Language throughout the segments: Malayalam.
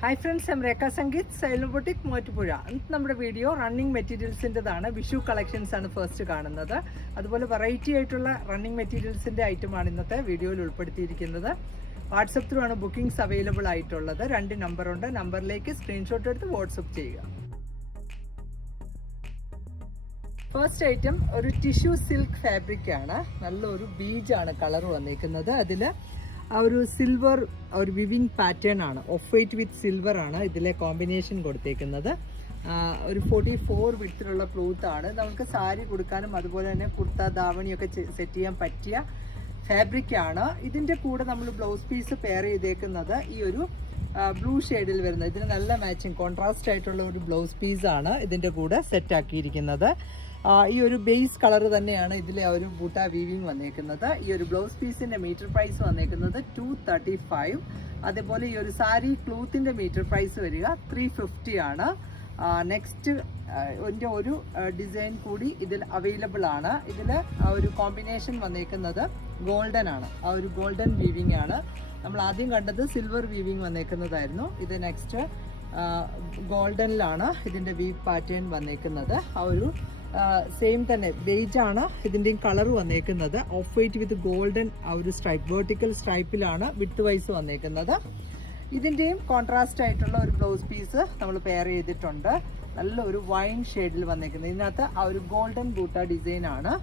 ഹായ് ഫ്രണ്ട്സ്, എം രേഖ സംഗീത് സൈലന്റ് ബൊട്ടിക് മൂവാറ്റുപുഴ. ഇന്നത്തെ നമ്മുടെ വീഡിയോ റണ്ണിങ് മെറ്റീരിയൽസിൻ്റെതാണ്. വിഷു കളക്ഷൻസ് ആണ് ഫസ്റ്റ് കാണുന്നത്. അതുപോലെ വെറൈറ്റി ആയിട്ടുള്ള റണ്ണിങ് മെറ്റീരിയൽസിൻ്റെ ഐറ്റമാണ് ഇന്നത്തെ വീഡിയോയിൽ ഉൾപ്പെടുത്തിയിരിക്കുന്നത്. വാട്സപ്പ് ത്രൂ ആണ് ബുക്കിംഗ്സ് അവൈലബിൾ ആയിട്ടുള്ളത്. 2 നമ്പറുണ്ട്. നമ്പറിലേക്ക് സ്ക്രീൻഷോട്ട് എടുത്ത് വാട്സപ്പ് ചെയ്യുക. ഫസ്റ്റ് ഐറ്റം ഒരു ടിഷ്യൂ സിൽക്ക് ഫാബ്രിക് ആണ്. നല്ലൊരു ബീജാണ് കളർ വന്നിരിക്കുന്നത്. അതിൽ ആ ഒരു സിൽവർ ഒരു വിവിങ് പാറ്റേൺ ആണ്. ഓഫ് വൈറ്റ് വിത്ത് സിൽവർ ആണ് ഇതിലെ കോമ്പിനേഷൻ കൊടുത്തേക്കുന്നത്. ഒരു 44 വിഡ്ത്തിലുള്ള ക്ലോത്ത് ആണ്. നമുക്ക് സാരി കൊടുക്കാനും അതുപോലെ തന്നെ കുർത്ത ദാവണിയൊക്കെ സെറ്റ് ചെയ്യാൻ പറ്റിയ ഫാബ്രിക് ആണ്. ഇതിൻ്റെ കൂടെ നമ്മൾ ബ്ലൗസ് പീസ് പെയർ ചെയ്തേക്കുന്നത് ഈ ഒരു ബ്ലൂ ഷെയ്ഡിൽ വരുന്നത്. ഇതിന് നല്ല മാച്ചിങ് കോൺട്രാസ്റ്റ് ആയിട്ടുള്ള ഒരു ബ്ലൗസ് പീസാണ് ഇതിൻ്റെ കൂടെ സെറ്റ് ആക്കിയിരിക്കുന്നത്. ഈ ഒരു ബേസ് കളർ തന്നെയാണ് ഇതിലെ ഒരു ബൂട്ട വീവിങ് വന്നേക്കുന്നത്. ഈ ഒരു ബ്ലൗസ് പീസിന്റെ മീറ്റർ പ്രൈസ് വന്നേക്കുന്നത് 235. അതേപോലെ ഈ ഒരു സാരി ക്ലോത്തിന്റെ മീറ്റർ പ്രൈസ് വരിക 350 ആണ്. നെക്സ്റ്റ് ഒരു ഡിസൈൻ കൂടി ഇതിൽ അവൈലബിൾ ആണ്. ഇതിൽ ഒരു കോമ്പിനേഷൻ വന്നേക്കുന്നത് ഗോൾഡൻ ആണ്. ആ ഒരു ഗോൾഡൻ വീവിങ് ആണ്. നമ്മൾ ആദ്യം കണ്ടത് സിൽവർ വീവിങ് വന്നേക്കുന്നതായിരുന്നു. ഇത് നെക്സ്റ്റ് ഗോൾഡനിലാണ് ഇതിൻ്റെ വീവ് പാറ്റേൺ വന്നേക്കുന്നത്. ആ ഒരു സെയിം തന്നെ ബേജ് ആണ് ഇതിൻ്റെയും കളർ വന്നേക്കുന്നത്. ഓഫ് വൈറ്റ് വിത്ത് ഗോൾഡൻ ആ ഒരു സ്ട്രൈപ്പ് വെർട്ടിക്കൽ സ്ട്രൈപ്പിലാണ് വിത്ത് വൈസ് വന്നേക്കുന്നത്. ഇതിൻ്റെയും കോൺട്രാസ്റ്റ് ആയിട്ടുള്ള ഒരു ബ്ലൗസ് പീസ് നമ്മൾ പെയർ ചെയ്തിട്ടുണ്ട്. നല്ലൊരു വൈൻ ഷെയ്ഡിൽ വന്നേക്കുന്നത്. ഇതിനകത്ത് ആ ഒരു ഗോൾഡൻ ബൂട്ട ഡിസൈൻ ആണ്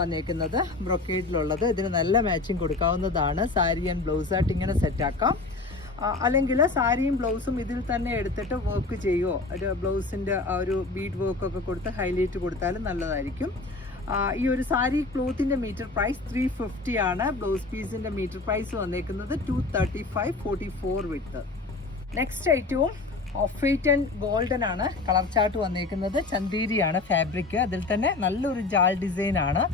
വന്നേക്കുന്നത്, ബ്രൊക്കേഡിലുള്ളത്. ഇതിന് നല്ല മാച്ചിങ് കൊടുക്കാവുന്നതാണ്. സാരി ആൻഡ് ബ്ലൗസായിട്ട് ഇങ്ങനെ സെറ്റാക്കാം. അല്ലെങ്കിൽ സാരിയും ബ്ലൗസും ഇതിൽ തന്നെ എടുത്തിട്ട് വർക്ക് ചെയ്യുമോ, ഒരു ബ്ലൗസിൻ്റെ ആ ഒരു ബീഡ് വർക്കൊക്കെ കൊടുത്ത് ഹൈലൈറ്റ് കൊടുത്താലും നല്ലതായിരിക്കും. ഈ ഒരു സാരി ക്ലോത്തിൻ്റെ മീറ്റർ പ്രൈസ് 350 ആണ്. ബ്ലൗസ് പീസിൻ്റെ മീറ്റർ പ്രൈസ് വന്നേക്കുന്നത് 235, 44 വിത്ത്. നെക്സ്റ്റ് ഐറ്റവും ഓഫ് വൈറ്റ് ആൻഡ് ഗോൾഡൻ ആണ് കളർ ചാർട്ട് വന്നേക്കുന്നത്. ചന്തേരിയാണ് ഫാബ്രിക്. അതിൽ തന്നെ നല്ലൊരു ജാൾ ഡിസൈൻ ആണ്.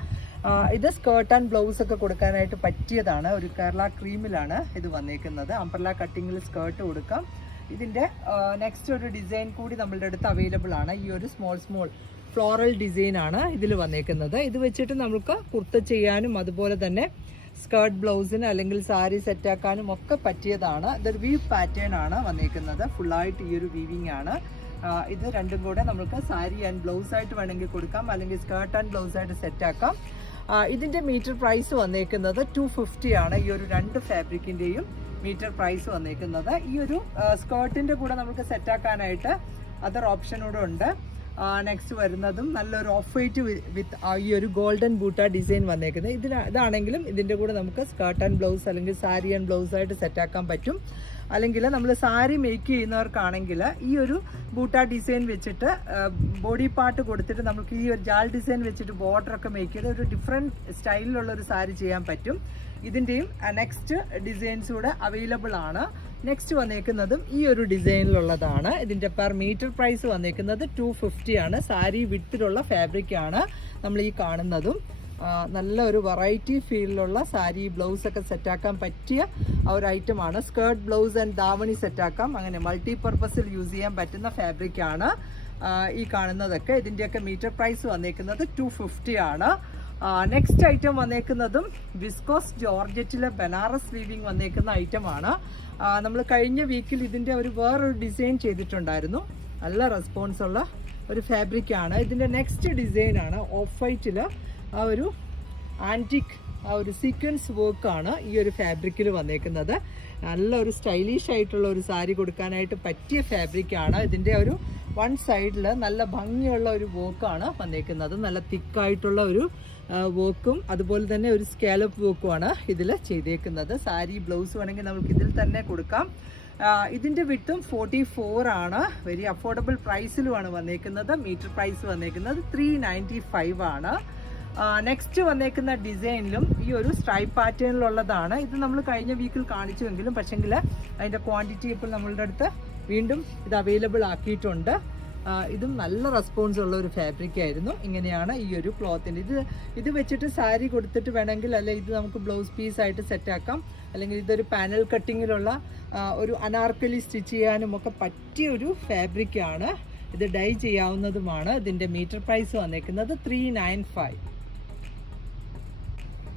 ഇത് സ്കേർട്ട് ആൻഡ് ബ്ലൗസ് ഒക്കെ കൊടുക്കാനായിട്ട് പറ്റിയതാണ്. ഒരു കേരള ക്രീമിലാണ് ഇത് വന്നേക്കുന്നത്. അംബ്രല കട്ടിങ്ങിൽ സ്കേർട്ട് കൊടുക്കാം. ഇതിൻ്റെ നെക്സ്റ്റ് ഒരു ഡിസൈൻ കൂടി നമ്മളുടെ അടുത്ത് അവൈലബിൾ ആണ്. ഈ ഒരു സ്മോൾ ഫ്ലോറൽ ഡിസൈൻ ആണ് ഇതിൽ വന്നേക്കുന്നത്. ഇത് വെച്ചിട്ട് നമുക്ക് കുർത്ത ചെയ്യാനും അതുപോലെ തന്നെ സ്കേർട്ട് ബ്ലൗസിന് അല്ലെങ്കിൽ സാരി സെറ്റാക്കാനും ഒക്കെ പറ്റിയതാണ്. ഇതൊരു വീവ് പാറ്റേൺ ആണ് വന്നേക്കുന്നത്. ഫുള്ളായിട്ട് ഈ ഒരു വീവിങ് ആണ്. ഇത് രണ്ടും കൂടെ നമുക്ക് സാരി ആൻഡ് ബ്ലൗസ് ആയിട്ട് വേണമെങ്കിൽ കൊടുക്കാം, അല്ലെങ്കിൽ സ്കേർട്ട് ആൻഡ് ബ്ലൗസ് ആയിട്ട് സെറ്റാക്കാം. ഇതിൻ്റെ മീറ്റർ പ്രൈസ് വന്നേക്കുന്നത് 250 ആണ്. ഈ ഒരു 2 ഫാബ്രിക്കിൻ്റെയും മീറ്റർ പ്രൈസ് വന്നേക്കുന്നത്. ഈ ഒരു സ്കേർട്ടിൻ്റെ കൂടെ നമുക്ക് സെറ്റാക്കാനായിട്ട് അതർ ഓപ്ഷനൂടെ ഉണ്ട്. നെക്സ്റ്റ് വരുന്നതും നല്ലൊരു ഓഫ് വൈറ്റ് വിത്ത് ഈ ഒരു ഗോൾഡൻ ബൂട്ട ഡിസൈൻ വന്നേക്കുന്നത്. ഇതാണെങ്കിലും ഇതിൻ്റെ കൂടെ നമുക്ക് സ്കേർട്ട് ആൻഡ് ബ്ലൗസ് അല്ലെങ്കിൽ സാരി ആൻഡ് ബ്ലൗസ് ആയിട്ട് സെറ്റാക്കാൻ പറ്റും. അല്ലെങ്കിൽ നമ്മൾ സാരി മേക്ക് ചെയ്യുന്നവർക്കാണെങ്കിൽ ഈ ഒരു ബൂട്ട ഡിസൈൻ വെച്ചിട്ട് ബോഡി പാർട്ട് കൊടുത്തിട്ട് നമുക്ക് ഈ ഒരു ജാൾ ഡിസൈൻ വെച്ചിട്ട് ബോർഡറൊക്കെ മേക്ക് ചെയ്ത് ഒരു ഡിഫറെൻറ്റ് സ്റ്റൈലിലുള്ള ഒരു സാരി ചെയ്യാൻ പറ്റും. ഇതിൻ്റെയും നെക്സ്റ്റ് ഡിസൈൻസ് കൂടെ അവൈലബിൾ ആണ്. നെക്സ്റ്റ് വന്നേക്കുന്നതും ഈ ഒരു ഡിസൈനിലുള്ളതാണ്. ഇതിൻ്റെ പെർ മീറ്റർ പ്രൈസ് വന്നേക്കുന്നത് 250 ആണ്. സാരി വിട്ടിലുള്ള ഫാബ്രിക് ആണ് നമ്മൾ ഈ കാണുന്നതും. നല്ല ഒരു വെറൈറ്റി ഫീലിലുള്ള സാരി ബ്ലൗസ് ഒക്കെ സെറ്റാക്കാൻ പറ്റിയ ആ ഒരു ഐറ്റമാണ്. സ്കേർട്ട് ബ്ലൗസ് ആൻഡ് ദാവണി സെറ്റാക്കാം. അങ്ങനെ മൾട്ടി പർപ്പസിൽ യൂസ് ചെയ്യാൻ പറ്റുന്ന ഫാബ്രിക് ആണ് ഈ കാണുന്നതൊക്കെ. ഇതിൻ്റെയൊക്കെ മീറ്റർ പ്രൈസ് വന്നേക്കുന്നത് 250 ആണ്. നെക്സ്റ്റ് ഐറ്റം വന്നേക്കുന്നതും വിസ്കോസ് ജോർജറ്റിലെ ബനാറസ് വീവിങ് വന്നേക്കുന്ന ഐറ്റമാണ്. നമ്മൾ കഴിഞ്ഞ വീക്കിൽ ഇതിൻ്റെ വേറൊരു ഡിസൈൻ ചെയ്തിട്ടുണ്ടായിരുന്നു. നല്ല റെസ്പോൺസ് ഉള്ള ഒരു ഫാബ്രിക് ആണ്. ഇതിൻ്റെ നെക്സ്റ്റ് ഡിസൈനാണ് ഓഫ് വൈറ്റിൽ ആ ഒരു ആൻറ്റിക് ആ ഒരു സീക്വൻസ് വർക്കാണ് ഈ ഒരു ഫാബ്രിക്കിൽ വന്നേക്കുന്നത്. നല്ലൊരു സ്റ്റൈലിഷ് ആയിട്ടുള്ള ഒരു സാരി കൊടുക്കാനായിട്ട് പറ്റിയ ഫാബ്രിക്കാണ്. ഇതിൻ്റെ ഒരു വൺ സൈഡിൽ നല്ല ഭംഗിയുള്ള ഒരു വർക്കാണ് വന്നേക്കുന്നത്. നല്ല തിക്കായിട്ടുള്ള ഒരു വർക്കും അതുപോലെ തന്നെ ഒരു സ്കാലപ്പ് വർക്കുമാണ് ഇതിൽ ചെയ്തേക്കുന്നത്. സാരി ബ്ലൗസ് വേണമെങ്കിൽ നമുക്ക് ഇതിൽ തന്നെ കൊടുക്കാം. ഇതിൻ്റെ വിട്ടും 44 ആണ്. വെരി അഫോർഡബിൾ പ്രൈസിലുമാണ് വന്നേക്കുന്നത്. മീറ്റർ പ്രൈസ് വന്നേക്കുന്നത് 395 ആണ്. നെക്സ്റ്റ് വന്നേക്കുന്ന ഡിസൈനിലും ഈ ഒരു സ്ട്രൈപ്പ് പാറ്റേണിലുള്ളതാണ്. ഇത് നമ്മൾ കഴിഞ്ഞ വീക്കിൽ കാണിച്ചുവെങ്കിലും പക്ഷെങ്കിൽ അതിൻ്റെ ക്വാണ്ടിറ്റി ഇപ്പോൾ നമ്മളുടെ അടുത്ത് വീണ്ടും ഇത് അവൈലബിൾ ആക്കിയിട്ടുണ്ട്. ഇതും നല്ല റെസ്പോൺസ് ഉള്ള ഒരു ഫാബ്രിക് ആയിരുന്നു. ഇങ്ങനെയാണ് ഈ ഒരു ക്ലോത്തിൻ്റെ. ഇത് വെച്ചിട്ട് സാരി കൊടുത്തിട്ട് വേണമെങ്കിൽ അല്ലെ ഇത് നമുക്ക് ബ്ലൗസ് പീസായിട്ട് സെറ്റാക്കാം, അല്ലെങ്കിൽ ഇതൊരു പാനൽ കട്ടിങ്ങിലുള്ള ഒരു അനാർക്കലി സ്റ്റിച്ച് ചെയ്യാനും ഒക്കെ പറ്റിയ ഒരു ഫാബ്രിക്കാണ്. ഇത് ഡൈ ചെയ്യാവുന്നതുമാണ്. ഇതിൻ്റെ മീറ്റർ പ്രൈസ് വന്നേക്കുന്നത് 395.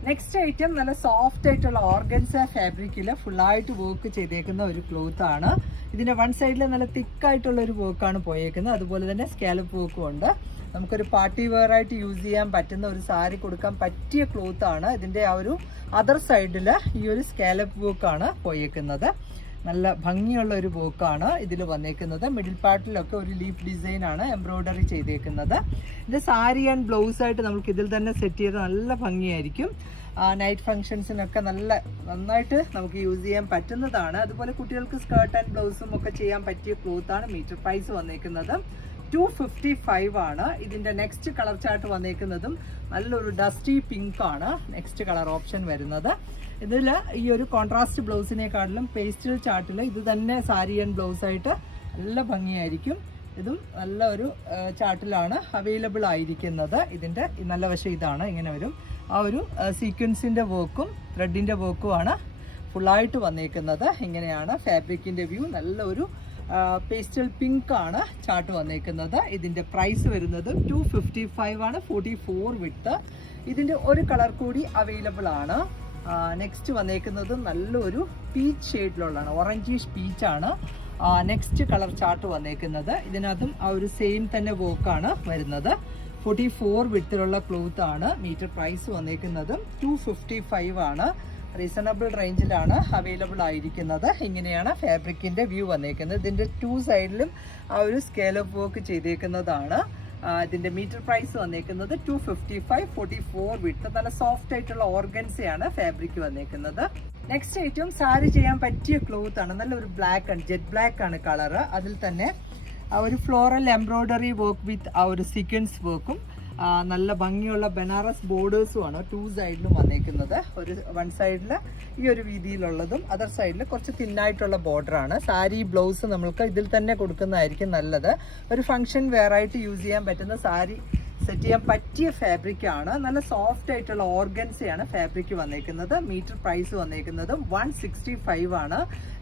നെക്സ്റ്റ് ഐറ്റം നല്ല സോഫ്റ്റ് ആയിട്ടുള്ള ഓർഗൻസ ഫാബ്രിക്കിൽ ഫുള്ളായിട്ട് വർക്ക് ചെയ്തേക്കുന്ന ഒരു ക്ലോത്ത് ആണ്. ഇതിൻ്റെ വൺ സൈഡിൽ നല്ല തിക്കായിട്ടുള്ളൊരു വർക്കാണ് പോയേക്കുന്നത്. അതുപോലെ തന്നെ സ്കാലപ്പ് വർക്കും ഉണ്ട്. നമുക്കൊരു പാർട്ടി വെയർ ആയിട്ട് യൂസ് ചെയ്യാൻ പറ്റുന്ന ഒരു സാരി കൊടുക്കാൻ പറ്റിയ ക്ലോത്താണ്. ഇതിൻ്റെ ആ ഒരു അതർ സൈഡിൽ ഈ ഒരു സ്കാലപ്പ് വർക്കാണ് പോയേക്കുന്നത്. നല്ല ഭംഗിയുള്ള ഒരു വർക്കാണ് ഇതിൽ വന്നേക്കുന്നത്. മിഡിൽ പാർട്ടിലൊക്കെ ഒരു ലീഫ് ഡിസൈനാണ് എംബ്രോയ്ഡറി ചെയ്തേക്കുന്നത്. ഇത് സാരി ആൻഡ് ബ്ലൗസായിട്ട് നമുക്ക് ഇതിൽ തന്നെ സെറ്റ് ചെയ്ത് നല്ല ഭംഗിയായിരിക്കും. നൈറ്റ് ഫംഗ്ഷൻസിനൊക്കെ നന്നായിട്ട് നമുക്ക് യൂസ് ചെയ്യാൻ പറ്റുന്നതാണ്. അതുപോലെ കുട്ടികൾക്ക് സ്കേർട്ട് ആൻഡ് ബ്ലൗസും ഒക്കെ ചെയ്യാൻ പറ്റിയ ക്ലോത്താണ്. മീറ്റർ പ്രൈസ് വന്നേക്കുന്നത് 255 ആണ്. ഇതിൻ്റെ നെക്സ്റ്റ് കളർ ചാർട്ട് വന്നേക്കുന്നതും നല്ലൊരു ഡസ്റ്റി പിങ്ക് ആണ് നെക്സ്റ്റ് കളർ ഓപ്ഷൻ വരുന്നത്. ഇതിൽ ഈ ഒരു കോൺട്രാസ്റ്റ് ബ്ലൗസിനെക്കാട്ടിലും പേസ്റ്റൽ ചാർട്ടിൽ ഇത് തന്നെ സാരി ആൻഡ് ബ്ലൗസായിട്ട് നല്ല ഭംഗിയായിരിക്കും. ഇതും നല്ല ഒരു ചാർട്ടിലാണ് അവൈലബിൾ ആയിരിക്കുന്നത്. ഇതിൻ്റെ നല്ല വശം ഇതാണ്, ഇങ്ങനെ വരും. ആ ഒരു സീക്വൻസിൻ്റെ വർക്കും ത്രെഡിൻ്റെ വർക്കുമാണ് ഫുള്ളായിട്ട് വന്നേക്കുന്നത്. ഇങ്ങനെയാണ് ഫാബ്രിക്കിൻ്റെ വ്യൂ. നല്ലൊരു പേസ്റ്റൽ പിങ്ക് ആണ് ചാർട്ട് വന്നേക്കുന്നത്. ഇതിൻ്റെ പ്രൈസ് വരുന്നത് 255 ആണ്. 44 വിഡ്ത്ത്. ഇതിൻ്റെ ഒരു കളർ കൂടി അവൈലബിൾ ആണ്. നെക്സ്റ്റ് വന്നേക്കുന്നത് നല്ലൊരു പീച്ച് ഷെയ്ഡിലുള്ളതാണ്, ഓറഞ്ചിഷ് പീച്ചാണ് നെക്സ്റ്റ് കളർ ചാർട്ട് വന്നേക്കുന്നത്. ഇതിനകത്തും ആ ഒരു സെയിം തന്നെ വർക്കാണ് വരുന്നത്. 44 വിഡ്ത്തിലുള്ള ക്ലോത്ത് ആണ്. മീറ്റർ പ്രൈസ് വന്നേക്കുന്നതും 255 ആണ്. റീസണബിൾ റേഞ്ചിലാണ് അവൈലബിൾ ആയിരിക്കുന്നത്. ഇങ്ങനെയാണ് ഫാബ്രിക്കിൻ്റെ വ്യൂ വന്നേക്കുന്നത്. ഇതിൻ്റെ 2 സൈഡിലും ആ ഒരു സ്കേലപ്പ് വർക്ക് ചെയ്തേക്കുന്നതാണ്. ഇതിൻ്റെ മീറ്റർ പ്രൈസ് വന്നേക്കുന്നത് 255, 44 വിഡ്ത്ത്. നല്ല സോഫ്റ്റ് ആയിട്ടുള്ള ഓർഗൻസയാണ് ഫാബ്രിക് വന്നേക്കുന്നത്. നെക്സ്റ്റ് ഐറ്റം സാരി ചെയ്യാൻ പറ്റിയ ക്ലോത്ത് ആണ്. നല്ലൊരു ബ്ലാക്ക് ആണ്, ജെറ്റ് ബ്ലാക്ക് ആണ് കളറ്. അതിൽ തന്നെ ആ ഒരു ഫ്ലോറൽ എംബ്രോയ്ഡറി വർക്ക് വിത്ത് ആ ഒരു സീക്വൻസ് വർക്കും നല്ല ഭംഗിയുള്ള ബനാറസ് ബോർഡേഴ്സുമാണ് 2 സൈഡിലും വന്നേക്കുന്നത്. ഒരു വൺ സൈഡിൽ ഈ ഒരു രീതിയിലുള്ളതും അതർ സൈഡിൽ കുറച്ച് തിന്നായിട്ടുള്ള ബോർഡറാണ്. സാരി ബ്ലൗസ് നമ്മൾക്ക് ഇതിൽ തന്നെ കൊടുക്കുന്നതായിരിക്കും നല്ലത്. ഒരു ഫംഗ്ഷൻ വെയർ ആയിട്ട് യൂസ് ചെയ്യാൻ പറ്റുന്ന സാരി സെറ്റ് ചെയ്യാൻ പറ്റിയ ഫാബ്രിക്കാണ്. നല്ല സോഫ്റ്റ് ആയിട്ടുള്ള ഓർഗൻസയാണ് ഫാബ്രിക് വന്നേക്കുന്നത്. മീറ്റർ പ്രൈസ് വന്നേക്കുന്നത് 165 ആണ്.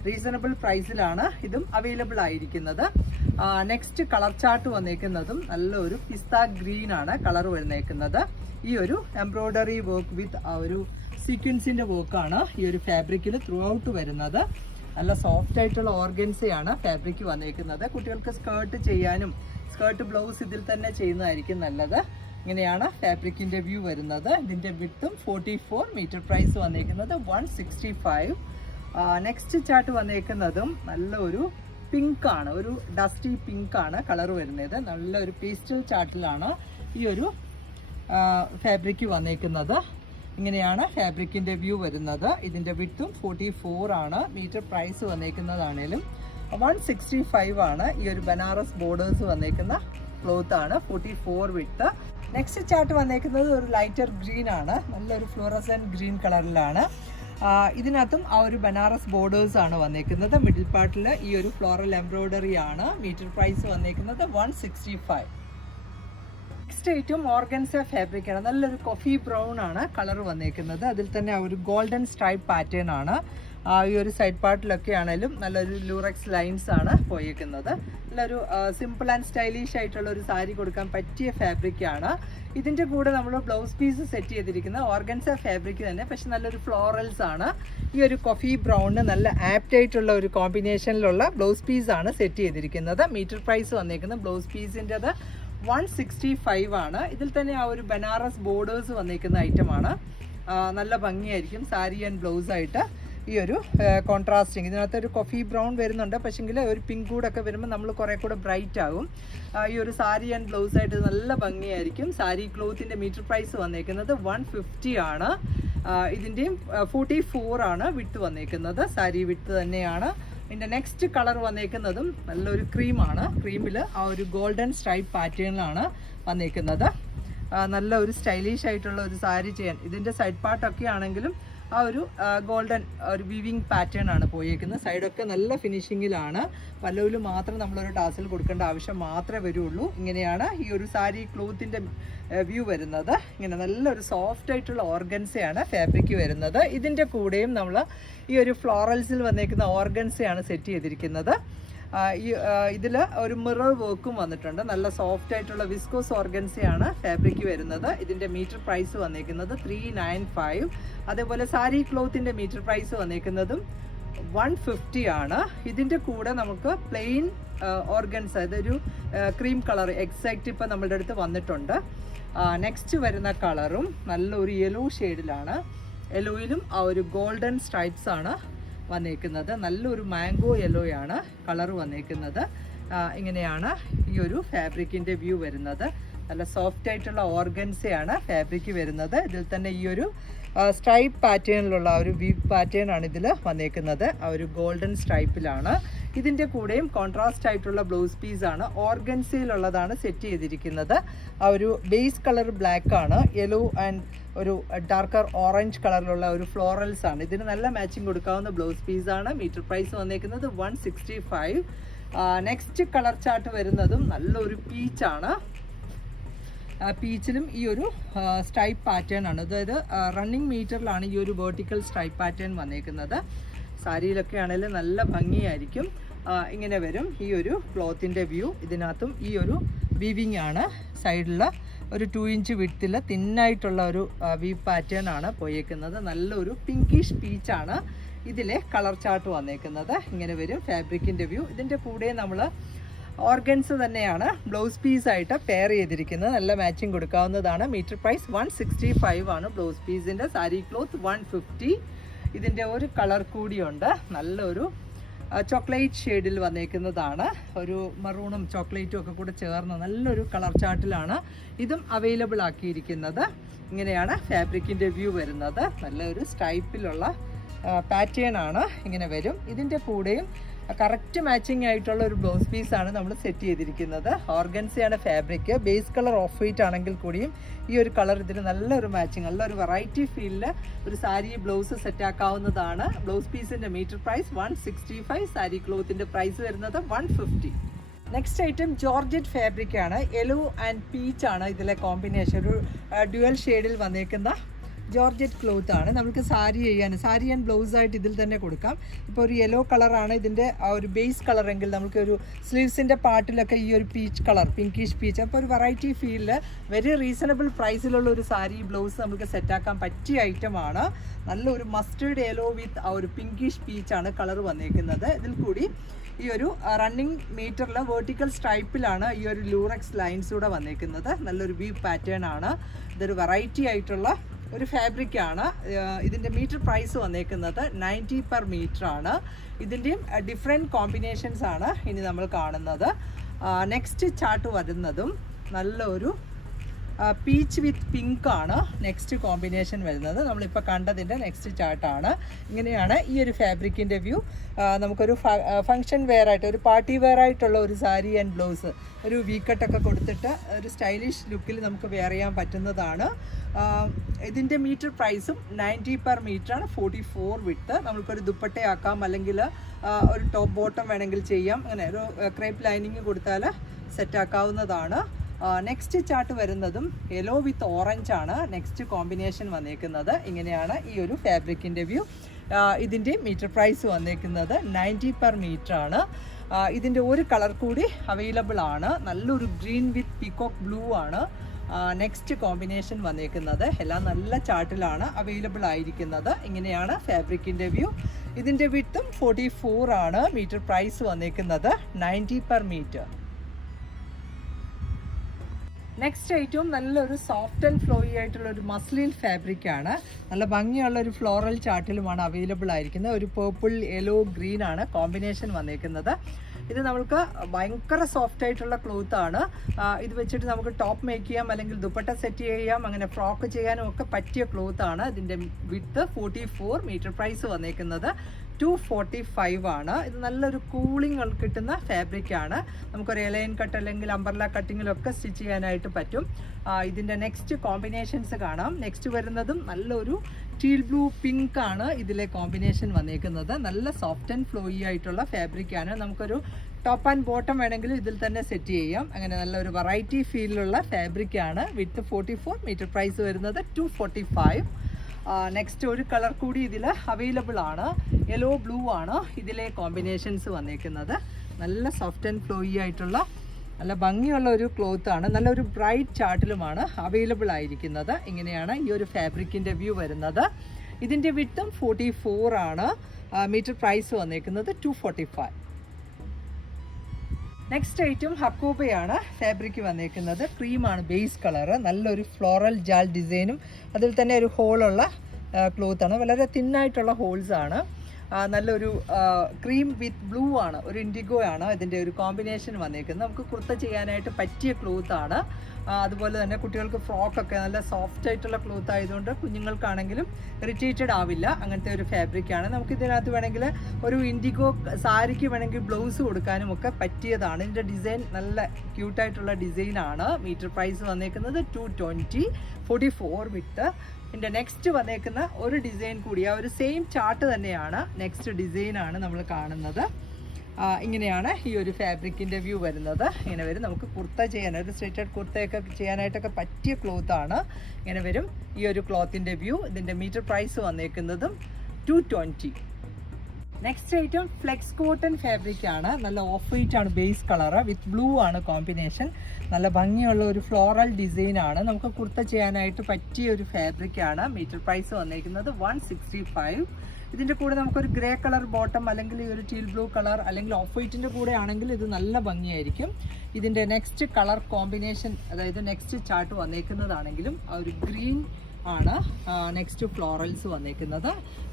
റീസണബിൾ പ്രൈസിലാണ് ഇതും അവൈലബിൾ ആയിരിക്കുന്നത്. നെക്സ്റ്റ് കളർ ചാർട്ട് വന്നേക്കുന്നതും നല്ലൊരു പിസ്ത ഗ്രീൻ ആണ് കളർ വന്നേക്കുന്നത്. ഈ ഒരു എംബ്രോയ്ഡറി വർക്ക് വിത്ത് ആ ഒരു സീക്വൻസിന്റെ വർക്കാണ് ഈ ഒരു ഫാബ്രിക്കിൽ ത്രൂ ഔട്ട് വരുന്നത്. നല്ല സോഫ്റ്റ് ആയിട്ടുള്ള ഓർഗൻസയാണ് ഫാബ്രിക് വന്നേക്കുന്നത്. കുട്ടികൾക്ക് സ്കേർട്ട് ചെയ്യാനും സ്കേർട്ട് ബ്ലൗസ് ഇതിൽ തന്നെ ചെയ്യുന്നതായിരിക്കും നല്ലത്. ഇങ്ങനെയാണ് ഫാബ്രിക്കിന്റെ വ്യൂ വരുന്നത്. ഇതിന്റെ വിഡ്ത്തും 44. മീറ്റർ പ്രൈസ് വന്നേക്കുന്നത് 165. നെക്സ്റ്റ് ചാർട്ട് വന്നേക്കുന്നതും നല്ലൊരു പിങ്ക് ആണ്, ഒരു ഡസ്റ്റി പിങ്ക് ആണ് കളർ വരുന്നത്. നല്ലൊരു പേസ്റ്റൽ ചാർട്ടിലാണ് ഈ ഒരു ഫാബ്രിക് വന്നേക്കുന്നത്. ഇങ്ങനെയാണ് ഫാബ്രിക്കിന്റെ വ്യൂ വരുന്നത്. ഇതിന്റെ വിഡ്ത്തും 44 ആണ്. മീറ്റർ പ്രൈസ് വന്നേക്കുന്നതാണേലും 165 ആണ്. ഈ ഒരു ബനാറസ് ബോർഡേഴ്സ് വന്നേക്കുന്ന ക്ലോത്ത് ആണ്. 44 വിഡ്ത്ത്. നെക്സ്റ്റ് ചാർട്ട് വന്നേക്കുന്നത് ഒരു ലൈറ്റർ ഗ്രീൻ ആണ്. നല്ലൊരു ഫ്ലോറസെന്റ് ഗ്രീൻ കളറിലാണ്. ഇതിനകത്തും ആ ഒരു ബനാറസ് ബോർഡേഴ്സ് ആണ് വന്നേക്കുന്നത്. മിഡിൽ പാർട്ടിൽ ഈ ഒരു ഫ്ലോറൽ എംബ്രോയ്ഡറി ആണ്. മീറ്റർ പ്രൈസ് വന്നേക്കുന്നത് 165. നെക്സ്റ്റ് ഐറ്റം ഓർഗൻസ ഫാബ്രിക് ആണ്. നല്ലൊരു കോഫി ബ്രൗൺ ആണ് കളർ വന്നേക്കുന്നത്. അതിൽ തന്നെ ആ ഒരു ഗോൾഡൻ സ്ട്രൈപ്പ് പാറ്റേൺ ആണ്. ഈ ഒരു സൈഡ് പാർട്ടിലൊക്കെ ആണെങ്കിലും നല്ലൊരു ലൂറക്സ് ലൈൻസ് ആണ് പോയേക്കുന്നത്. നല്ലൊരു സിമ്പിൾ ആൻഡ് സ്റ്റൈലിഷ് ആയിട്ടുള്ള ഒരു സാരി കൊടുക്കാൻ പറ്റിയ ഫാബ്രിക് ആണ്. ഇതിൻ്റെ കൂടെ നമ്മൾ ബ്ലൗസ് പീസ് സെറ്റ് ചെയ്തിരിക്കുന്ന ഓർഗൻസ ഫാബ്രിക് തന്നെ, പക്ഷെ നല്ലൊരു ഫ്ലോറൽസ് ആണ്. ഈ ഒരു കോഫി ബ്രൗണിന് നല്ല ആപ്റ്റ് ആയിട്ടുള്ള ഒരു കോമ്പിനേഷനിലുള്ള ബ്ലൗസ് പീസ് ആണ് സെറ്റ് ചെയ്തിരിക്കുന്നത്. മീറ്റർ പ്രൈസ് വന്നേക്കുന്നത് ബ്ലൗസ് പീസിൻ്റെത് 165 ആണ്. ഇതിൽ തന്നെ ആ ഒരു ബനാറസ് ബോർഡേഴ്സ് വന്നേക്കുന്ന ഐറ്റമാണ്. നല്ല ഭംഗിയായിരിക്കും സാരി ആൻഡ് ബ്ലൗസ് ആയിട്ട്. ഈ ഒരു കോൺട്രാസ്റ്റിങ് ഇതിനകത്ത് ഒരു കോഫി ബ്രൗൺ വരുന്നുണ്ട്, പക്ഷെങ്കിൽ ഒരു പിങ്ക് കൂടൊക്കെ വരുമ്പോൾ നമ്മൾ കുറേ കൂടെ ബ്രൈറ്റ് ആകും. ഈ ഒരു സാരി ആൻഡ് ബ്ലൗസ് ആയിട്ട് നല്ല ഭംഗിയായിരിക്കും. സാരി ക്ലോത്തിൻ്റെ മീറ്റർ പ്രൈസ് വന്നേക്കുന്നത് 150 ആണ്. ഇതിൻ്റെയും 44 ആണ് വിഡ്ത്ത് വന്നേക്കുന്നത്. സാരി വിഡ്ത്ത് തന്നെയാണ്. ഇതിൻ്റെ നെക്സ്റ്റ് കളർ വന്നേക്കുന്നതും നല്ലൊരു ക്രീമാണ്. ക്രീമിൽ ആ ഒരു ഗോൾഡൻ സ്ട്രൈപ്പ് പാറ്റേണിലാണ് വന്നേക്കുന്നത്. നല്ല ഒരു സ്റ്റൈലിഷ് ആയിട്ടുള്ള ഒരു സാരി ചെയ്യാൻ ഇതിൻ്റെ സൈഡ് പാർട്ടൊക്കെ ആണെങ്കിലും ആ ഒരു ഗോൾഡൻ ഒരു വിവിങ് പാറ്റേൺ ആണ് പോയേക്കുന്നത്. സൈഡൊക്കെ നല്ല ഫിനിഷിങ്ങിലാണ്. പല്ലവിൽ മാത്രം നമ്മളൊരു ടാസിൽ കൊടുക്കേണ്ട ആവശ്യം മാത്രമേ വരുള്ളൂ. ഇങ്ങനെയാണ് ഈ ഒരു സാരി ക്ലോത്തിൻ്റെ വ്യൂ വരുന്നത്. ഇങ്ങനെ നല്ലൊരു സോഫ്റ്റ് ആയിട്ടുള്ള ഓർഗൻസയാണ് ഫാബ്രിക് വരുന്നത്. ഇതിൻ്റെ കൂടെയും നമ്മൾ ഈ ഒരു ഫ്ലോറൽസിൽ വന്നേക്കുന്ന ഓർഗൻസയാണ് സെറ്റ് ചെയ്തിരിക്കുന്നത്. ഇതിൽ ഒരു മിറർ വർക്കും വന്നിട്ടുണ്ട്. നല്ല സോഫ്റ്റ് ആയിട്ടുള്ള വിസ്കോസ് ഓർഗൻസയാണ് ഫാബ്രിക് വരുന്നത്. ഇതിൻ്റെ മീറ്റർ പ്രൈസ് വന്നേക്കുന്നത് 395. അതേപോലെ സാരി ക്ലോത്തിൻ്റെ മീറ്റർ പ്രൈസ് വന്നേക്കുന്നതും 150 ആണ്. ഇതിൻ്റെ കൂടെ നമുക്ക് പ്ലെയിൻ ഓർഗൻസ്, അതൊരു ക്രീം കളർ എക്സാക്റ്റ് ഇപ്പം നമ്മളുടെ അടുത്ത് വന്നിട്ടുണ്ട്. നെക്സ്റ്റ് വരുന്ന കളറും നല്ലൊരു യെല്ലോ ഷെയ്ഡിലാണ്. യെല്ലോയിലും ആ ഒരു ഗോൾഡൻ സ്ട്രൈപ്സ് ആണ് വന്നേക്കുന്നത്. നല്ലൊരു മാംഗോ യെല്ലോയാണ് കളർ വന്നേക്കുന്നത്. ഇങ്ങനെയാണ് ഈ ഒരു ഫാബ്രിക്കിൻ്റെ വ്യൂ വരുന്നത്. നല്ല സോഫ്റ്റ് ആയിട്ടുള്ള ഓർഗൻസയാണ് ഫാബ്രിക് വരുന്നത്. ഇതിൽ തന്നെ ഈ ഒരു സ്ട്രൈപ്പ് പാറ്റേണിലുള്ള ഒരു വീവ് പാറ്റേൺ ആണ് ഇതിൽ വന്നേക്കുന്നത്. ആ ഒരു ഗോൾഡൻ സ്ട്രൈപ്പിലാണ്. ഇതിൻ്റെ കൂടെയും കോൺട്രാസ്റ്റ് ആയിട്ടുള്ള ബ്ലൗസ് പീസാണ്, ഓർഗൻസയിലുള്ളതാണ് സെറ്റ് ചെയ്തിരിക്കുന്നത്. ആ ഒരു ബേസ് കളർ ബ്ലാക്ക് ആണ്, യെല്ലോ ആൻഡ് ഒരു ഡാർക്കർ ഓറഞ്ച് കളറിലുള്ള ഒരു ഫ്ലോറൽസ് ആണ്. ഇതിന് നല്ല മാച്ചിങ് കൊടുക്കാവുന്ന ബ്ലൗസ് പീസാണ്. മീറ്റർ പ്രൈസ് വന്നേക്കുന്നത് 165. നെക്സ്റ്റ് കളർ ചാർട്ട് വരുന്നതും നല്ലൊരു പീച്ചാണ്. പീച്ചിലും ഈ ഒരു സ്ട്രൈപ്പ് പാറ്റേൺ ആണ്, അതായത് റണ്ണിങ് മീറ്ററിലാണ് ഈ ഒരു വേർട്ടിക്കൽ സ്ട്രൈപ്പ് പാറ്റേൺ വന്നേക്കുന്നത്. സാരിയിലൊക്കെ ആണെങ്കിൽ നല്ല ഭംഗിയായിരിക്കും. ഇങ്ങനെ വരും ഈ ഒരു ക്ലോത്തിൻ്റെ വ്യൂ. ഇതിനകത്തും ഈ ഒരു വീവിങ് ആണ്. സൈഡിൽ ഒരു 2 ഇഞ്ച് വിഡ്ത്തിൽ തിന്നായിട്ടുള്ള ഒരു വീവ് പാറ്റേൺ ആണ് പോയേക്കുന്നത്. നല്ലൊരു പിങ്കിഷ് പീച്ചാണ് ഇതിലെ കളർ ചാർട്ട് വന്നേക്കുന്നത്. ഇങ്ങനെ വരും ഫാബ്രിക്കിൻ്റെ വ്യൂ. ഇതിൻ്റെ കൂടെ നമ്മൾ ഓർഗൻസ് തന്നെയാണ് ബ്ലൗസ് പീസായിട്ട് പെയർ ചെയ്തിരിക്കുന്നത്. നല്ല മാച്ചിങ് കൊടുക്കാവുന്നതാണ്. മീറ്റർ പ്രൈസ് 165 ആണ് ബ്ലൗസ് പീസിൻ്റെ. സാരി ക്ലോത്ത് 150. ഇതിൻ്റെ ഒരു കളർ കൂടിയുണ്ട്, നല്ലൊരു ചോക്ലേറ്റ് ഷെയ്ഡിൽ വന്നേക്കുന്നതാണ്. ഒരു മറൂണും ചോക്ലേറ്റും ഒക്കെ കൂടെ ചേർന്ന് നല്ലൊരു കളർ ചാർട്ടിലാണ് ഇതും അവൈലബിൾ ആക്കിയിരിക്കുന്നത്. ഇങ്ങനെയാണ് ഫാബ്രിക്കിൻ്റെ വ്യൂ വരുന്നത്. നല്ലൊരു സ്ട്രൈപ്പിലുള്ള പാറ്റേൺ ആണ്. ഇങ്ങനെ വരും. ഇതിൻ്റെ കൂടെയും കറക്റ്റ് മാച്ചിങ് ആയിട്ടുള്ള ഒരു ബ്ലൗസ് പീസാണ് നമ്മൾ സെറ്റ് ചെയ്തിരിക്കുന്നത്. ഓർഗൻസയാണ് fabric. Base colour off white ആണെങ്കിൽ കൂടിയും ഈ ഒരു കളർ ഇതിന് നല്ലൊരു മാച്ചിങ്, നല്ലൊരു വെറൈറ്റി ഫീലിൽ ഒരു സാരി ബ്ലൗസ് സെറ്റ് ആക്കാവുന്നതാണ്. ബ്ലൗസ് പീസിൻ്റെ മീറ്റർ പ്രൈസ് 165. സാരി ക്ലോത്തിൻ്റെ പ്രൈസ് വരുന്നത് 150. നെക്സ്റ്റ് ഐറ്റം ജോർജറ്റ് ഫാബ്രിക് ആണ്. യെല്ലോ ആൻഡ് പീച്ച് ആണ് ഇതിലെ കോമ്പിനേഷൻ. ഒരു ഡ്യുവൽ ഷെയ്ഡിൽ വന്നേക്കുന്ന ജോർജറ്റ് ക്ലോത്ത് ആണ്. നമുക്ക് സാരി ആൻഡ് ബ്ലൗസ് ആയിട്ട് ഇതിൽ തന്നെ കൊടുക്കാം. ഇപ്പോൾ ഒരു യെല്ലോ കളറാണ് ഇതിൻ്റെ ആ ഒരു ബേസ് കളർ എങ്കിൽ നമുക്ക് ഒരു സ്ലീവ്സിൻ്റെ പാർട്ടിലൊക്കെ ഈ ഒരു പീച്ച് കളർ, പിങ്കിഷ് പീച്ച്, അപ്പോൾ ഒരു വെറൈറ്റി ഫീലിൽ വെരി റീസണബിൾ പ്രൈസിലുള്ള ഒരു സാരി ബ്ലൗസ് നമുക്ക് സെറ്റാക്കാൻ പറ്റിയ ഐറ്റമാണ്. നല്ലൊരു മസ്റ്റേർഡ് യെല്ലോ വിത്ത് ആ ഒരു പിങ്കിഷ് പീച്ചാണ് കളർ വന്നേക്കുന്നത്. ഇതിൽ കൂടി ഈ ഒരു റണ്ണിങ് മീറ്ററിൽ വേർട്ടിക്കൽ സ്ട്രൈപ്പിലാണ് ഈ ഒരു ലൂറക്സ് ലൈൻസ് കൂടെ വന്നേക്കുന്നത്. നല്ലൊരു വ്യൂ പാറ്റേൺ ആണ്. ഇതൊരു വെറൈറ്റി ആയിട്ടുള്ള ഒരു ഫാബ്രിക്കാണ്. ഇതിൻ്റെ മീറ്റർ പ്രൈസ് വന്നേക്കുന്നത് 90 പെർ മീറ്റർ ആണ്. ഇതിൻ്റെയും ഡിഫറെൻറ്റ് കോമ്പിനേഷൻസ് ആണ് ഇനി നമ്മൾ കാണുന്നത്. നെക്സ്റ്റ് ചാർട്ട് വരുന്നതും നല്ലൊരു പീച്ച് വിത്ത് പിങ്ക് ആണ് നെക്സ്റ്റ് കോമ്പിനേഷൻ വരുന്നത്. നമ്മളിപ്പോൾ കണ്ടതിൻ്റെ നെക്സ്റ്റ് ചാർട്ടാണ്. ഇങ്ങനെയാണ് ഈ ഒരു ഫാബ്രിക്കിൻ്റെ വ്യൂ. നമുക്കൊരു ഫങ്ഷൻ വെയർ ആയിട്ട്, ഒരു പാർട്ടി വെയർ ആയിട്ടുള്ള ഒരു സാരി ആൻഡ് ബ്ലൗസ്, ഒരു വീക്കട്ടൊക്കെ കൊടുത്തിട്ട് ഒരു സ്റ്റൈലിഷ് ലുക്കിൽ നമുക്ക് വെയർ ചെയ്യാൻ പറ്റുന്നതാണ്. ഇതിൻ്റെ മീറ്റർ പ്രൈസും 90 പെർ മീറ്ററാണ്. 44 വിഡ്ത്ത്. നമുക്കൊരു ദുപ്പട്ടയാക്കാം, അല്ലെങ്കിൽ ഒരു ടോപ്പ് ബോട്ടം വേണമെങ്കിൽ ചെയ്യാം. അങ്ങനെ ഒരു ക്രേപ്പ് ലൈനിങ് കൊടുത്താൽ സെറ്റാക്കാവുന്നതാണ്. നെക്സ്റ്റ് ചാർട്ട് വരുന്നതും യെല്ലോ വിത്ത് ഓറഞ്ച് ആണ് നെക്സ്റ്റ് കോമ്പിനേഷൻ വന്നേക്കുന്നത്. ഇങ്ങനെയാണ് ഈ ഒരു ഫാബ്രിക്കിൻ്റെ വ്യൂ. ഇതിൻ്റെ മീറ്റർ പ്രൈസ് വന്നേക്കുന്നത് 90 പെർ മീറ്റർ ആണ്. ഇതിൻ്റെ ഒരു കളർ കൂടി അവൈലബിൾ ആണ്. നല്ലൊരു ഗ്രീൻ വിത്ത് പീകോക്ക് ബ്ലൂ ആണ് നെക്സ്റ്റ് കോമ്പിനേഷൻ വന്നേക്കുന്നത്. എല്ലാം നല്ല ചാർട്ടിലാണ് അവൈലബിൾ ആയിരിക്കുന്നത്. ഇങ്ങനെയാണ് ഫാബ്രിക്കിൻ്റെ വ്യൂ. ഇതിൻ്റെ വിഡ്ത്തും 44 ആണ്. മീറ്റർ പ്രൈസ് വന്നേക്കുന്നത് 90 പെർ മീറ്റർ. നെക്സ്റ്റ് ഐറ്റവും നല്ലൊരു സോഫ്റ്റ് ആൻഡ് ഫ്ലോയി ആയിട്ടുള്ള ഒരു മസ്ലിൻ ഫാബ്രിക് ആണ്. നല്ല ഭംഗിയുള്ള ഒരു ഫ്ലോറൽ ചാർട്ടിലുമാണ് അവൈലബിൾ ആയിരിക്കുന്നത്. ഒരു പേർപ്പിൾ യെല്ലോ ഗ്രീൻ ആണ് കോമ്പിനേഷൻ വന്നേക്കുന്നത്. ഇത് നമുക്ക് ഭയങ്കര സോഫ്റ്റ് ആയിട്ടുള്ള ക്ലോത്ത് ആണ്. ഇത് വെച്ചിട്ട് നമുക്ക് ടോപ്പ് മേക്ക് ചെയ്യാം, അല്ലെങ്കിൽ ദുപ്പട്ട സെറ്റ് ചെയ്യാം, അങ്ങനെ ഫ്രോക്ക് ചെയ്യാനും ഒക്കെ പറ്റിയ ക്ലോത്ത് ആണ്. ഇതിൻ്റെ വിഡ്ത്ത് 44. മീറ്റർ പ്രൈസ് വന്നേക്കുന്നത് 245 ആണ്. ഇത് നല്ലൊരു കൂളിംഗ് കിട്ടുന്ന ഫാബ്രിക് ആണ്. നമുക്കൊരു എലൈൻ കട്ട് അല്ലെങ്കിൽ അംബർല കട്ടിങ്ങിലൊക്കെ സ്റ്റിച്ച് ചെയ്യാനായിട്ട് പറ്റും. ഇതിൻ്റെ നെക്സ്റ്റ് കോമ്പിനേഷൻസ് കാണാം. നെക്സ്റ്റ് വരുന്നതും നല്ലൊരു ടീൽ ബ്ലൂ പിങ്ക് ആണ് ഇതിലെ കോമ്പിനേഷൻ വന്നേക്കുന്നത്. നല്ല സോഫ്റ്റ് ആൻഡ് ഫ്ലോയി ആയിട്ടുള്ള ഫാബ്രിക് ആണ്. നമുക്കൊരു ടോപ്പ് ആൻഡ് ബോട്ടം വേണമെങ്കിൽ ഇതിൽ തന്നെ സെറ്റ് ചെയ്യാം. അങ്ങനെ നല്ലൊരു വെറൈറ്റി ഫീലിലുള്ള ഫാബ്രിക് ആണ്. വിഡ്ത്ത് 44. മീറ്റർ പ്രൈസ് വരുന്നത് 245. നെക്സ്റ്റ് ഒരു കളർ കൂടി ഇതിൽ അവൈലബിൾ ആണ്. യെല്ലോ ബ്ലൂ ആണ് ഇതിലെ കോമ്പിനേഷൻസ് വന്നേക്കുന്നത്. നല്ല സോഫ്റ്റ് ആൻഡ് ഫ്ലോയി ആയിട്ടുള്ള നല്ല ഭംഗിയുള്ള ഒരു ക്ലോത്ത് ആണ്. നല്ലൊരു ബ്രൈറ്റ് ചാർട്ടിലുമാണ് അവൈലബിൾ ആയിരിക്കുന്നത്. ഇങ്ങനെയാണ് ഈ ഒരു ഫാബ്രിക്കിൻ്റെ വ്യൂ വരുന്നത്. ഇതിൻ്റെ വിഡ്ത്തും 44 ആണ്. മീറ്റർ പ്രൈസ് വന്നേക്കുന്നത് 245. Next item ഹക്കോബയാണ്. ഫാബ്രിക് വന്നേക്കുന്നത് ക്രീമാണ് ബേസ് കളറ്. നല്ലൊരു ഫ്ലോറൽ ജാൽ ഡിസൈനും അതിൽ തന്നെ ഒരു ഹോളുള്ള ക്ലോത്താണ്. വളരെ തിന്നായിട്ടുള്ള ഹോൾസ് ആണ്. നല്ലൊരു ക്രീം വിത്ത് ബ്ലൂ ആണ്, ഒരു ഇൻഡിഗോ ആണ് ഇതിൻ്റെ ഒരു കോമ്പിനേഷൻ വന്നേക്കുന്നത്. നമുക്ക് കുർത്ത ചെയ്യാനായിട്ട് പറ്റിയ ക്ലോത്ത് ആണ്. അതുപോലെ തന്നെ കുട്ടികൾക്ക് ഫ്രോക്കൊക്കെ നല്ല സോഫ്റ്റ് ആയിട്ടുള്ള ക്ലോത്ത് ആയതുകൊണ്ട് കുഞ്ഞുങ്ങൾക്കാണെങ്കിലും ഇറിറ്റേറ്റഡ് ആവില്ല. അങ്ങനത്തെ ഒരു ഫാബ്രിക്കാണ്. നമുക്ക് ഇതിനകത്ത് വേണമെങ്കിൽ ഒരു ഇൻഡിഗോ സാരിക്ക് വേണമെങ്കിൽ ബ്ലൗസ് കൊടുക്കാനും ഒക്കെ പറ്റിയതാണ്. ഇതിൻ്റെ ഡിസൈൻ നല്ല ക്യൂട്ടായിട്ടുള്ള ഡിസൈനാണ്. മീറ്റർ പ്രൈസ് വന്നേക്കുന്നത് 220, 44 വിത്ത്. ഇതിൻ്റെ നെക്സ്റ്റ് വന്നേക്കുന്ന ഒരു ഡിസൈൻ കൂടി ആ ഒരു സെയിം ചാർട്ട് തന്നെയാണ്. നെക്സ്റ്റ് ഡിസൈനാണ് നമ്മൾ കാണുന്നത്. ഇങ്ങനെയാണ് ഈ ഒരു ഫാബ്രിക്കിൻ്റെ വ്യൂ വരുന്നത്. ഇങ്ങനെ വരും. നമുക്ക് കുർത്ത ചെയ്യാൻ ഒരു സ്ട്രെറ്റഡ് കുർത്തയൊക്കെ ചെയ്യാനായിട്ടൊക്കെ പറ്റിയ ക്ലോത്താണ്. ഇങ്ങനെ വരും ഈ ഒരു ക്ലോത്തിൻ്റെ വ്യൂ. ഇതിൻ്റെ മീറ്റർ പ്രൈസ് വന്നേക്കുന്നതും 220. Next item flex cotton fabric ആണ്. നല്ല ഓഫ് വൈറ്റ് ആണ് ബേസ് കളറ്, വിത്ത് ബ്ലൂ ആണ് കോമ്പിനേഷൻ. നല്ല ഭംഗിയുള്ള ഒരു ഫ്ലോറൽ ഡിസൈൻ ആണ്. നമുക്ക് കുർത്ത ചെയ്യാനായിട്ട് പറ്റിയ ഒരു ഫാബ്രിക് ആണ്. മീറ്റർ പ്രൈസ് വന്നേക്കുന്നത് 165. ഇതിൻ്റെ കൂടെ നമുക്കൊരു ഗ്രേ കളർ ബോട്ടം അല്ലെങ്കിൽ ഈ ഒരു ടീൽ ബ്ലൂ കളർ അല്ലെങ്കിൽ ഓഫ് വൈറ്റിൻ്റെ കൂടെ ആണെങ്കിൽ ഇത് നല്ല ഭംഗിയായിരിക്കും. ഇതിൻ്റെ നെക്സ്റ്റ് കളർ കോമ്പിനേഷൻ, അതായത് നെക്സ്റ്റ് ചാർട്ട് വന്നേക്കുന്നതാണെങ്കിലും ആ ഒരു ഗ്രീൻ ആണ്. നെക്സ്റ്റ് ഫ്ലോറൽസ് വന്നേക്കുന്നത്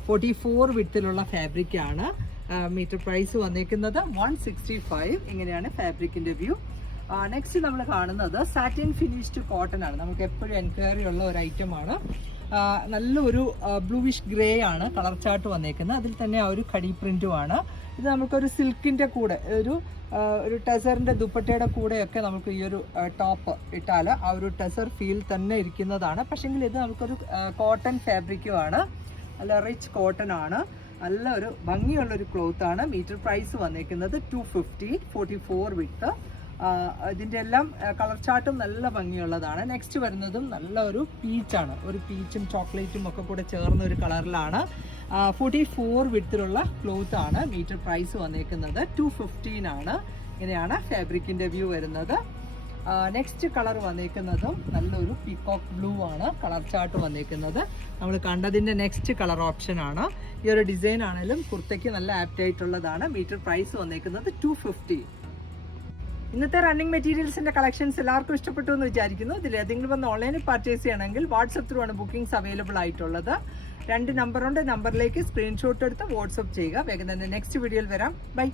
44 വിഡ്ത്തിലുള്ള ഫാബ്രിക് ആണ്. മീറ്റർ പ്രൈസ് വന്നേക്കുന്നത് 165. ഇങ്ങനെയാണ് ഫാബ്രിക്കിൻ്റെ വ്യൂ. നെക്സ്റ്റ് നമ്മൾ കാണുന്നത് സാറ്റിൻ ഫിനിഷ്ഡ് കോട്ടൺ ആണ്. നമുക്ക് എപ്പോഴും എൻക്വയറി ഉള്ള ഒരു ഐറ്റമാണ്. നല്ലൊരു ബ്ലൂവിഷ് ഗ്രേ ആണ് കളർ ചാർട്ട് വന്നേക്കുന്നത്. അതിൽ തന്നെ ആ ഒരു കടി പ്രിൻറ്റും ആണ്. ഇത് നമുക്കൊരു സിൽക്കിൻ്റെ കൂടെ ഒരു ടെസറിൻ്റെ ദുപ്പട്ടയുടെ കൂടെയൊക്കെ നമുക്ക് ഈ ഒരു ടോപ്പ് ഇട്ടാൽ ആ ഒരു ടെസർ ഫീൽ തന്നെ ഇരിക്കുന്നതാണ്. പക്ഷേങ്കിൽ ഇത് നമുക്കൊരു കോട്ടൺ ഫാബ്രിക്കുമാണ്. നല്ല റിച്ച് കോട്ടൺ ആണ്. നല്ല ഒരു ഭംഗിയുള്ളൊരു ക്ലോത്താണ്. മീറ്റർ പ്രൈസ് വന്നേക്കുന്നത് 250, 44 വിഡ്ത്ത്. ഇതിൻ്റെ എല്ലാം കളർ ചാർട്ടും നല്ല ഭംഗിയുള്ളതാണ്. നെക്സ്റ്റ് വരുന്നതും നല്ല ഒരു പീച്ചാണ്. ഒരു പീച്ചും ചോക്ലേറ്റും ഒക്കെ കൂടെ ചേർന്ന ഒരു കളറിലാണ്. 44 വിഡ്ത്തിലുള്ള ക്ലോത്ത് ആണ്. മീറ്റർ പ്രൈസ് വന്നേക്കുന്നത് 215 ആണ്. ഇങ്ങനെയാണ് ഫാബ്രിക്കിൻ്റെ വ്യൂ വരുന്നത്. നെക്സ്റ്റ് കളർ വന്നേക്കുന്നതും നല്ലൊരു പീകോക്ക് ബ്ലൂ ആണ് കളർ ചാർട്ട് വന്നേക്കുന്നത്. നമ്മൾ കണ്ടതിൻ്റെ നെക്സ്റ്റ് കളർ ഓപ്ഷൻ ആണ്. ഈ ഒരു ഡിസൈൻ ആണെങ്കിലും കുർത്തയ്ക്ക് നല്ല ആപ്റ്റ് ആയിട്ടുള്ളതാണ്. മീറ്റർ പ്രൈസ് വന്നേക്കുന്നത് 250. ഇന്നത്തെ റണ്ണിങ് മെറ്റീരിയൽസിന്റെ കളക്ഷൻസ് എല്ലാവർക്കും ഇഷ്ടപ്പെട്ടു എന്ന് വിചാരിക്കുന്നു. ഇതിൽ ഏതെങ്കിലും വന്ന് ഓൺലൈനിൽ പർച്ചേസ് ചെയ്യണമെങ്കിൽ വാട്സപ്പ് ത്രൂ ആണ് ബുക്കിംഗ്സ് അവൈലബിൾ ആയിട്ടുള്ളത്. 2 നമ്പറുണ്ട്. നമ്പറിലേക്ക് സ്ക്രീൻഷോട്ട് എടുത്ത് വാട്സപ്പ് ചെയ്യുക. വേഗം തന്നെ നെക്സ്റ്റ് വീഡിയോയിൽ വരാം. ബൈ.